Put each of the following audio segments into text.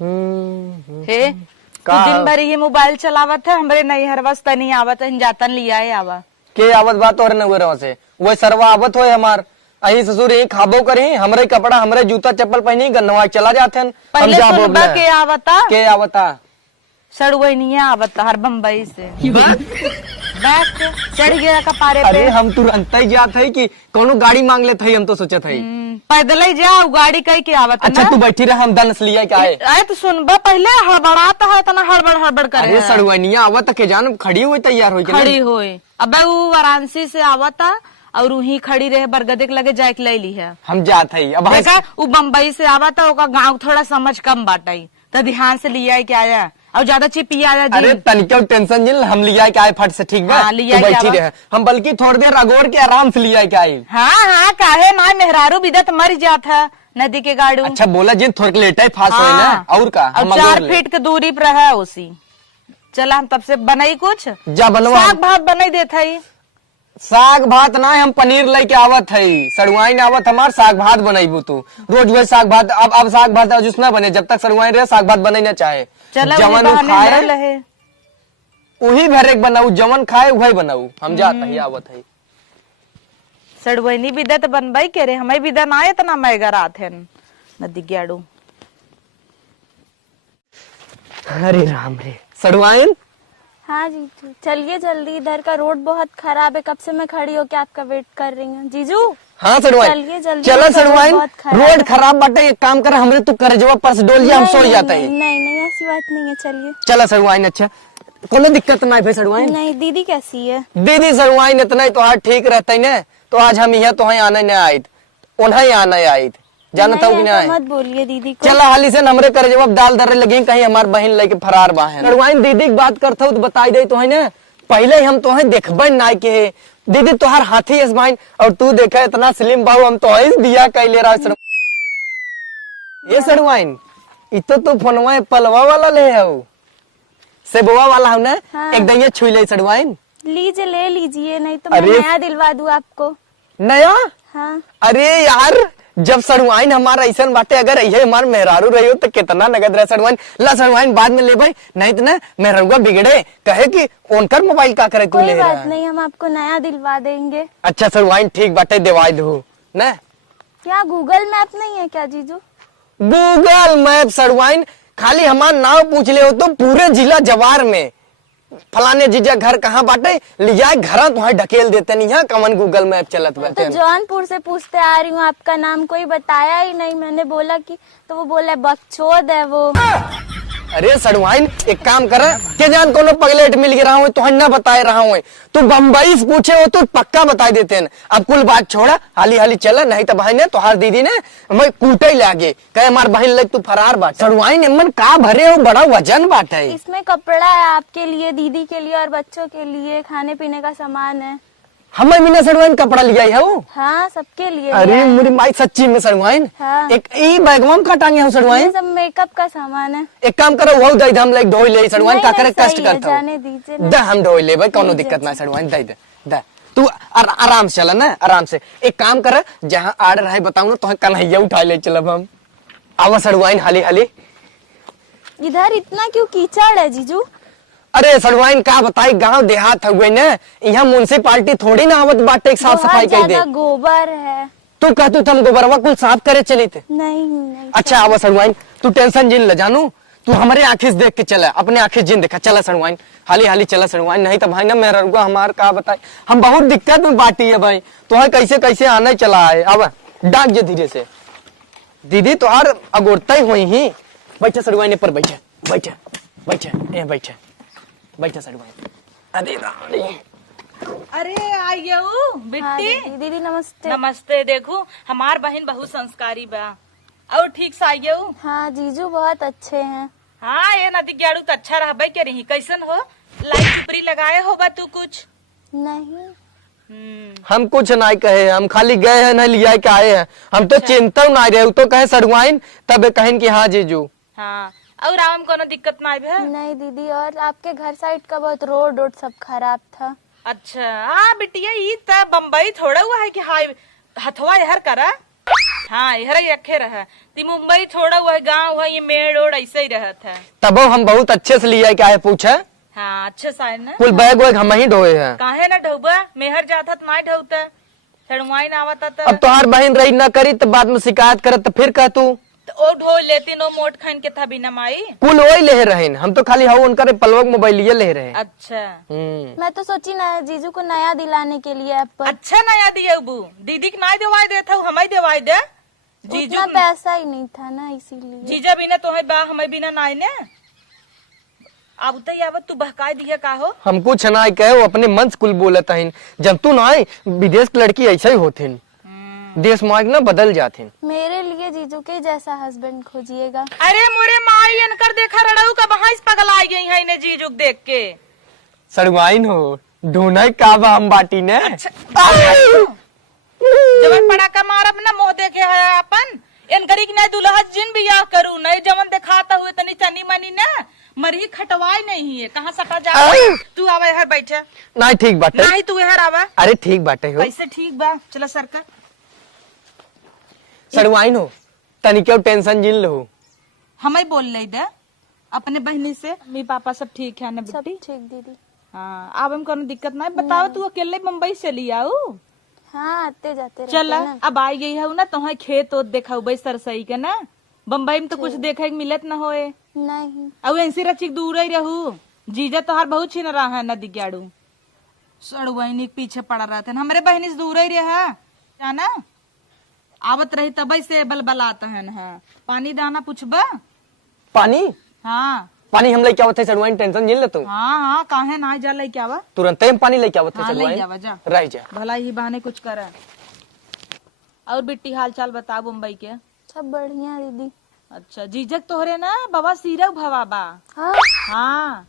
हे तू दिन भर ही मोबाइल चलावत है, हमरे नहीं हर वस्त नहीं आवत है, जातन लिया है आवा के आवत बात और न हुए से वो सरवा आवत हो हमार अही ससुर यही खाबो करे हमरे कपड़ा हमरे जूता चप्पल पहनी गन्नवा चला जाते हैं। पहले सुनबा के आवता के आवता सड़ुई नहीं आवत हर बम्बई से बैठ चढ़ गया कपारे पे। अरे हम तुरंत ही जात है कि कोनो गाड़ी मांग लेते है, हम तो सोचत है पैदल ही जाओ गाड़ी कहीं के आवत। अच्छा तू बैठी रहे हम दनस लिया क्या है। अरे तो सुनबा पहले हड़बड़ाता है तना हड़बड़ हड़बड़ करे। अरे सड़ुआनिया आवत के जान खड़ी हुई तैयार हो खड़ी हुई अब वो वाराणसी से आवता और वही खड़ी रहे बरगदे के लगे जाके ले ली है। हम जात है अब देखा वो बम्बई से आवता ओका गाँव थोड़ा समझ कम बाटाई तो ध्यान से लिया क्या आया और ज्यादा चिपिया आया। अरे तनिके टेंशन जिल हम लिया क्या है फट से ठीक बा लिया तो बैठी रहे हम बल्कि थोड़ी देर अगोर के आराम से लिया क्या है। हाँ काहे ना मेहरारू बिदत मर जात है नदी के गाड़ू। अच्छा बोला जिन थोड़ा लेटा फास हुए ना और का हम 4 फीट के दूरी पर है उसी। चला हम तब से बनाई कुछ जा बनवा साग भात बनाई देता ही। साग भात ना हम पनीर लेके आवत है सड़ुआई आवत हमार साग भात बनाईबू तू रोज वही साग भात अब साग भात जिस ना बने जब तक सड़ुआई रहे साग भात बने ना चाहे जवन खाए वही घर एक बनाऊ जवन खाए वही बनाऊ हम जाता ही आवत है। सड़ुआई बिदत बनबाई के रे हमें बिदन आए तना मैगर आथे नदी ग्याड़ू। हरे राम रे सड़ुआइन। हाँ जीजू चलिए जल्दी, इधर का रोड बहुत खराब है, कब से मैं खड़ी होके आपका वेट कर रही हूँ। जीजू हाँ सड़ुआइन चलिए जल्दी, चलो सड़ुआइन रोड खराब बाटे एक काम कर हमरे तू कर जवाब पर्स डोल जा हम सो जाता है। नहीं ऐसी बात नहीं है चलिए। चला सड़ुआइन अच्छा कोनो दिक्कत ना है सड़ुआइन। नहीं दीदी कैसी है? दीदी सड़ुआइन इतना तो आज ठीक रहता है ना तो आज हम यहाँ तो आना नहीं आये उन्हें आना आये जानता हूँ कि नहीं। मत बोलिए दीदी को। चला हाली से हमरे करे जवाब दाल धरे लगे कहीं हमार बहन लेके फरार बाहन सड़ुआइन दीदी की बात करता हूँ तो बताई दे तो है ना पहले हम तो देखबे ना के दीदी तोहार हाथी बहन और तू देखा इतना स्लिम बाहू हम तो दिया कह ले रहा ये सड़ुआइन इतो तो फोनवा पलवा वाला ले है सेबवा वाला हूँ ना एकदम ये छुई ले सड़ुआइन। लीजिए ले लीजिए नहीं तो मैं नया दिलवा दूँ आपको। नया? हाँ अरे यार जब सड़ुआइन हमारा ऐसा बाटे अगर ये हमार मेहरारू रही हो तो कितना नगद रहे सड़ुआइन ला सड़ुआइन बाद में ले भाई नहीं तो ना मेहरुआ बिगड़े कहे कि उनकर मोबाइल का करे तू ले कोई बात नहीं हम आपको नया दिलवा देंगे। अच्छा सड़ुआइन ठीक बाटे दिवाई दो ना। क्या गूगल मैप नहीं है क्या जीजू? गूगल मैप सड़ुआइन खाली हमार नाम पूछ ले हो तो पूरे जिला जवार में फलाने जीजा घर कहाँ बाटे लिया घर तुम्हारे ढकेल देते नहीं यहाँ कमन गूगल मैप चलत तो जौनपुर से पूछते आ रही हूँ आपका नाम कोई बताया ही नहीं, मैंने बोला कि तो वो बोला बकचोद है वो। अरे सड़ुआइन एक काम कर के जान कोनो पगलेट मिल गया हूँ तो ना बताए रहा हूँ तू बम्बई से पूछे हो तो पक्का बता देते हैं। अब कुल बात छोड़ा हाली हाली चला नहीं तो बहन ने तोहार दीदी ने मैं कूटे लागे कहे हमार बहन लग तू फरार बात सड़ुआइन एमन का भरे हो बड़ा वजन बात है। इसमें कपड़ा है आपके लिए दीदी के लिए और बच्चों के लिए खाने पीने का सामान है। हमें बिना सड़ुआइन कपड़ा लिया है वो। हाँ सबके लिए। अरे मेरी माई सच्ची में सड़ुआइन। हाँ। एक ई बैगवा में कटांगे हम सड़ुआइन सब मेकअप का सामान है। एक काम करो वो दे हम लाइक धोई ले सड़ुआइन का करे कष्ट करता हूं जाने दीजिए द हम धोई ले भाई कोनो दिक्कत ना सड़ुआइन दे दे तू आराम से चला ना आराम से एक काम कर जहां आर्डर है बताऊं ना तो कन्हैया उठा ले चलब हम आवा सड़ुआइन हाली हाली। इधर इतना क्यों कीचड़ है जीजू? अरे सड़ुआइन का बताई गांव देहात हुए ना यहाँ म्युनिसिपालिटी थोड़ी ना आवत बाटे साफ सफाई कर दे। गोबर है तू कहतू तुम गोबरवा कुल साफ करे चले थे। नहीं अच्छा आवा सड़ुआइन तू टेंशन जिन ले जानू तू हमारे आंखें देख के चला अपने आंखें जिन देखा चला सड़ुआइन हाली हाली चला सड़ुआइन नहीं तो भाई ना मेरा रुआ हमार का बताए हम बहुत दिक्कत में बाटी है भाई तो कैसे कैसे आना चला है अब डाक जे धीरे से दीदी तो हर अगोरता ही हुई ही बैठे सड़ुआइन पर बैठे बैठे बैठे बैठे बैठे सड़ुआइन। अरे रानी अरे आइयो बिट्टी। दीदी नमस्ते। नमस्ते देखो हमार बहन बहुत संस्कारी बा और ठीक से आइयो। हाँ जीजू बहुत अच्छे हैं। हाँ ये नदी ग्याड़ू तो अच्छा रह के रही कैसन हो लाइट उपरी लगाए होगा तू कुछ? नहीं हम कुछ नहीं कहे हम खाली गए हैं न लिया के आए हैं हम तो चिंता नहीं रहे तो कहे सड़ुआइन तब कहें कि हाँ जीजू। हाँ और आम कोनो दिक्कत नहीं दीदी और आपके घर साइड का बहुत रोड सब खराब था। अच्छा हाँ बिटिया ये बम्बई थोड़ा हुआ है कि हाई हथवा यहर करा हाँ यहरा यखे रहा ती मुंबई छोड़ा हुआ गाँव हुआ ये मेड़ ओड़ ऐसे ही रहत है। तब हम बहुत अच्छे से लिया क्या है पूछे। हाँ अच्छे साइड ना कुल बैग वैग हम ही ढोए हैं। काहे ना ढोबा मेहर जाता ना ढोता सड़वाई ना आवता अब तोहार बहन रही ना करी तो बाद में शिकायत करत तो फिर कह तू तो ओ ढो लेती नो मोट खान के था बिना माई। कुल वही ले रहे हम तो खाली हाँ उनका पलवक मोबाइल ले रहे। अच्छा मैं तो सोची ना जीजू को नया दिलाने के लिए एप्पल। अच्छा नया दिया बू दीदी के ना दिवाई देता हूँ हमें दिवाई दे जीजू उतना पैसा ही नहीं था ना इसीलिए। जीजा बिना तो बा हमें बिना नाई ने अब तो यावत तू बहकाई दिया का हो। हम कुछ ना कहे वो अपने मन से कुल बोलत हन जब तू ना आए विदेश की लड़की ऐसा ही होथिन देश मार्ग ना बदल जाथिन। मेरे लिए जीजू के जैसा हस्बैंड खोजिएगा। अरे मोरे माई इनकर देखा रड़ऊ का बहाइस पगल आई गई है इन्हें जीजू देख के सड़वाइन हो ढूंढे का बा हम बाटी ने। अच्छा जवन पड़ा का मारब ना मोह देखे है अपन इन करी नहीं दुल्हा जिन बियाह करू नहीं जवन दिखाता हुए तनी चनी मनी ना मरी खटवाई नहीं है कहाँ सटा जा तू आवे है बैठे नहीं ठीक बाटे नहीं तू यहाँ आवा। अरे ठीक बाटे हो कैसे ठीक बा चलो सरकार सड़वाइन हो तनी क्यों टेंशन जिन लो हमें बोल ले दे अपने बहनी से मम्मी पापा सब ठीक है ना सब बेटी। ठीक दीदी। हाँ अब हम कोनो दिक्कत नहीं बताओ तू अकेले मुंबई से लिया हाँ आते जाते रहते चल हैं ना। अब आई गई है ना तुम्हें खेत ओत देखा भाई सरसई के ना बम्बई में तो कुछ देखे के मिलत ना होए नहीं अब ऐसी रची दूर ही रहू जीजा तोहार बहुत छीन रहा है नदी ग्याड़ू सड़वैनी पीछे पड़ा रहा था हमारे बहनी से दूर ही रहा जाना आवत रही तब से बलबलाता है ना पानी दाना पूछबा पानी हाँ पानी हम लेके आवत है सड़वाइन टेंशन जिन ले तू हाँ हाँ काहे ना जा लेके आवा तुरंत ही हम पानी लेके आवत है हाँ ले जावा सड़वाइन जा रह जा भला ही बहाने कुछ करे। और बिट्टी हाल चाल बताओ मुंबई के। सब बढ़िया दीदी। अच्छा जीजक तोहरे ना बाबा सीरव भवाबा। हाँ हाँ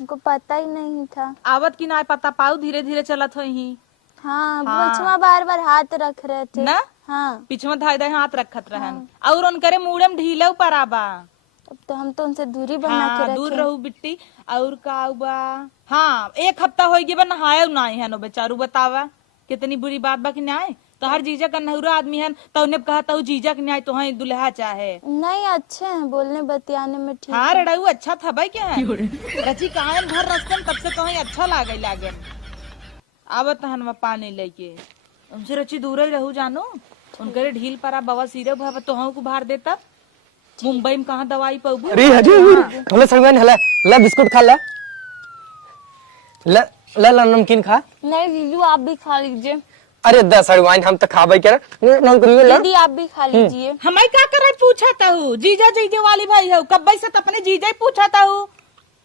हमको पता ही नहीं था। आवत की ना पता पाऊ धीरे धीरे चलत हो ही। हाँ हाँ। बचवा बार बार हाथ रख रहे थे ना हाँ। पिछवा धाई धाई हाथ रखत रहन और उनकरे मुड़म ढीला पर आबा। अब तो हम तो उनसे दूरी बना के हाँ रखे। दूर रहू बिट्टी और का बा। हाँ एक हफ्ता हो गया बा नहाया नहीं है नो बेचारू बतावा कितनी बुरी बात बा कि न्याय तो हर जीजा का नहुरा आदमी है तो उन्हें कहा तो जीजा के न्याय तो दुल्हा चाहे नहीं अच्छे हैं बोलने बतियाने में ठीक। हाँ रड़ाऊ अच्छा था भाई क्या है रची कायन भर रस्तन तब से तो अच्छा लागे लागन आवत हन पानी लेके उनसे रची दूर ही रहू जानो उनके ढील पर बाबा सीरे भाव तो हम को भार देता मुंबई में कहाँ दवाई पाऊ। अरे हजूर हले सड़वाइन हले ले बिस्कुट खा ले ले ले ला नमकीन खा। नहीं जीजू आप भी खा लीजिए। अरे 10 सड़वाइन हम तो खाबे के नमकीन ले दीदी आप भी खा लीजिए। हमें क्या करे पूछा था जीजा जीजे वाली भाई है कब से तो अपने जीजा ही पूछा था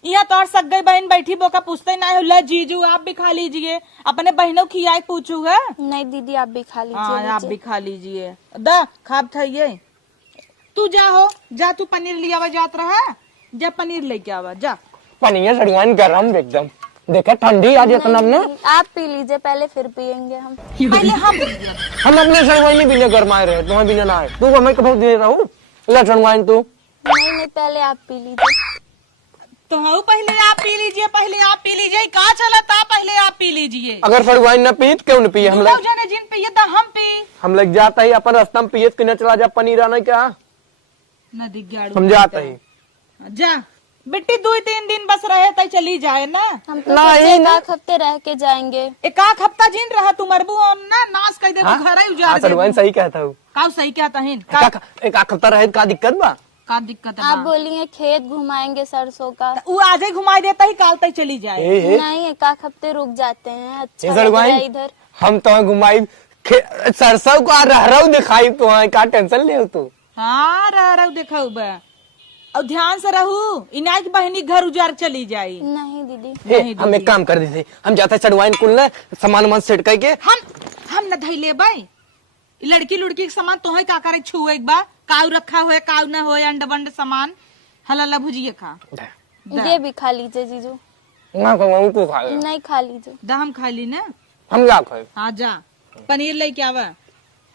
यहाँ तो और सगई बहन बैठी बोका पूछते ना है ले जीजू आप भी खा लीजिए अपने बहनों की आए पूछू है। नहीं दीदी आप भी खा लीजिए। हाँ आप भी खा लीजिए दा खाब था तू जा हो जा तू पनीर लिया हुआ जात रहा जा पनीर लेके आवा जा। पनीर सड़वाइन गरम एकदम देखा ठंडी आ जाता हमने। आप पी लीजिए पहले फिर पियेंगे हम। पहले हम अपने सड़वाइन बिना गरमाए रहे तुम्हें बिना ना आए तू हमें कब दे रहा हूँ ले सड़वाइन तू। नहीं पहले आप पी लीजिए। तो हाँ पहले आप पी लीजिए कहा चला था पहले आप पी लीजिए। अगर सड़वाइन न पी क्यों न पिए हम लोग जने जिन पिए तो हम पी हम लोग जाता ही अपन रास्ता में पिए कि न चला जा पनीर आना क्या नदी ग्याड़ू हम जाता ही जा बेटी 2-3 दिन बस रहे तय चली जाए ना। हम तो सोचे एक हफ्ते रह के जाएंगे। एक हफ्ता जिन रहा तू मरबू ना नाश कर दे घर ही उजाड़ दे। सड़वाइन सही कहता हूँ का सही कहता है एक हफ्ता रहे का दिक्कत बा का दिक्कत है आप बोलिए खेत घुमाएंगे सरसों का वो आज ही घुमा देता ही काल तक चली जाए। नहीं एक हफ्ते रुक जाते हैं अच्छा लग रहा सड़वाइन है इधर। हम तो घुमाई सरसों को रह दिखाई तो का टेंशन ले तू। हाँ रह देखा और ध्यान से रहू इनाय की बहनी घर उजाड़ चली जाई। नहीं दीदी हम एक काम कर देते हम जाते सड़वाइन कुल न सामान मन सेट करके हम न धई ले बाई लड़की लुड़की के सामान तो है का करे छुए एक बार काऊ रखा हुए काऊ न हो अंड बंड सामान हलाला भुजिए खा ये भी खा लीजिए जीजू। ना तू खा ले नहीं खा लीजिए। दा हम खा ली ना हम जा खाए हाँ जा पनीर लेके आवा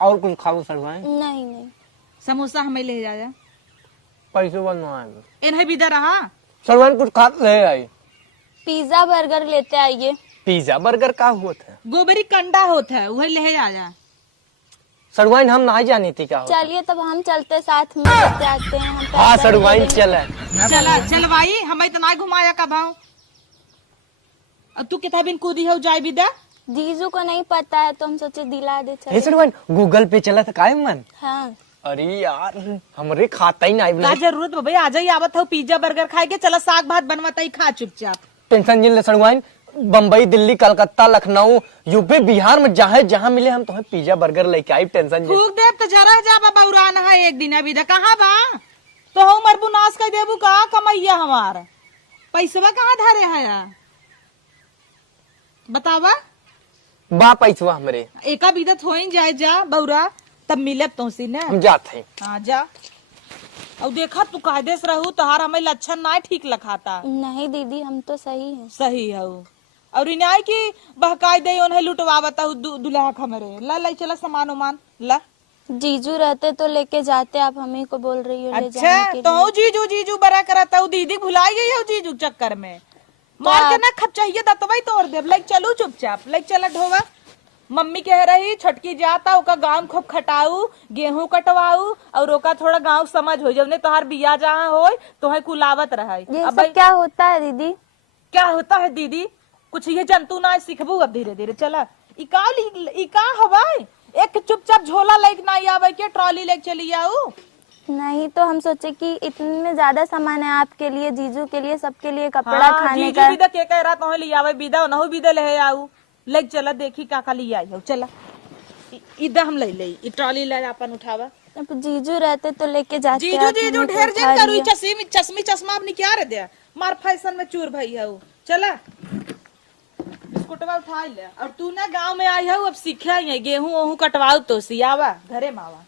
और कुछ खाओ सड़वाइन नहीं समोसा हमें ले जा पैसे बनवाए इन्हें भी दे रहा सड़वाइन कुछ खा ले आई पिज्जा बर्गर लेते आइए। पिज्जा बर्गर का होता है गोबरी कंडा होता है वही ले आ जा सड़वाइन हम नहीं जानी थी क्या होता। चलिए तब हम चलते साथ में जाते हैं हम हाँ पैसा सड़वाइन दे देंगे। चले। चला चल भाई हम इतना घुमाया का भाव। अब तू कितना बिन कूदी हो जाए विदा। जीजू को नहीं पता है तो हम सोचे दिला दे हे चले। सड़वाइन गूगल पे चला था काय मन। हाँ अरे यार हमरे खाता ही नहीं का बना। जरूरत भाई आ जाइए आवत हो पिज्जा बर्गर खाए के चला साग भात बनवाता ही खा चुपचाप। टेंशन जिन ले सड़वाइन बम्बई दिल्ली कलकत्ता लखनऊ यूपी बिहार में जहाँ जहाँ मिले हम तुम्हें पिज्जा बर्गर लेके आई। टेंशन जिन फूक देव तो जरा जा बाबा उड़ाना है एक दिन अभी कहाँ बा तो हम मरबू नाश कर देबू का कमैया हमार पैसवा कहाँ धरे है बतावा। बा पैसवा हमरे एका बिदत हो जाए जा बौरा तब मिले तुमसे ने। हम जाते हैं। हाँ जा अब देखा तू कायदे से रहू तोहार हमें लक्षण ना ठीक लखाता। नहीं दीदी हम तो सही हैं। सही है और इन्हें की बहकायदे उन्हें लुटवावता हूँ दुल्हा खमरे ला ला चला सामान उमान ला। जीजू रहते तो लेके जाते आप हम ही को बोल रही हो ले अच्छा जाने के तो लिए। जीजू जीजू बड़ा कराता हूँ दीदी भुलाई गई हो जीजू चक्कर में मार के ना खप चाहिए दतवाई तोड़ दे लाइक चलू चुपचाप लाइक चला ढोवा। मम्मी कह रही छटकी जाता ओका गांव खूब खटाऊ गेहूं कटवाऊ और ओका थोड़ा गांव समझ हो जब तोहार बिया जहाँ हो तो कुलावत रहा। ये सब क्या होता है दीदी। क्या होता है दीदी कुछ ये जंतु ना सीखबू अब धीरे धीरे चला। इका हवाई एक चुपचाप झोला लेके ना आवे के ट्रॉली लेके चली आऊ। नहीं तो हम सोचे कि इतने ज्यादा सामान है आपके लिए जीजू के लिए सबके लिए कपड़ा हाँ, खाने जीजू का। बिदा के कह रहा तो लिया आवे बिदा नहु बिदा ले आऊ लेके चला देखी का लिया आई हो चला इदा हम ले ले ट्रॉली ले अपन उठावा। अब जीजू रहते तो लेके जाते जीजू आप, जीजू हमें तो ढेर उठा जन करू लिया। चश्मी चश्मा अपनी क्या रे दे मार फैशन में चूर भई है चला बिस्कुटवा उठा ले। और तू ना गांव में आई है अब सीखे है गेहूं ओहू कटवाऊ तो सियावा घरे मावा।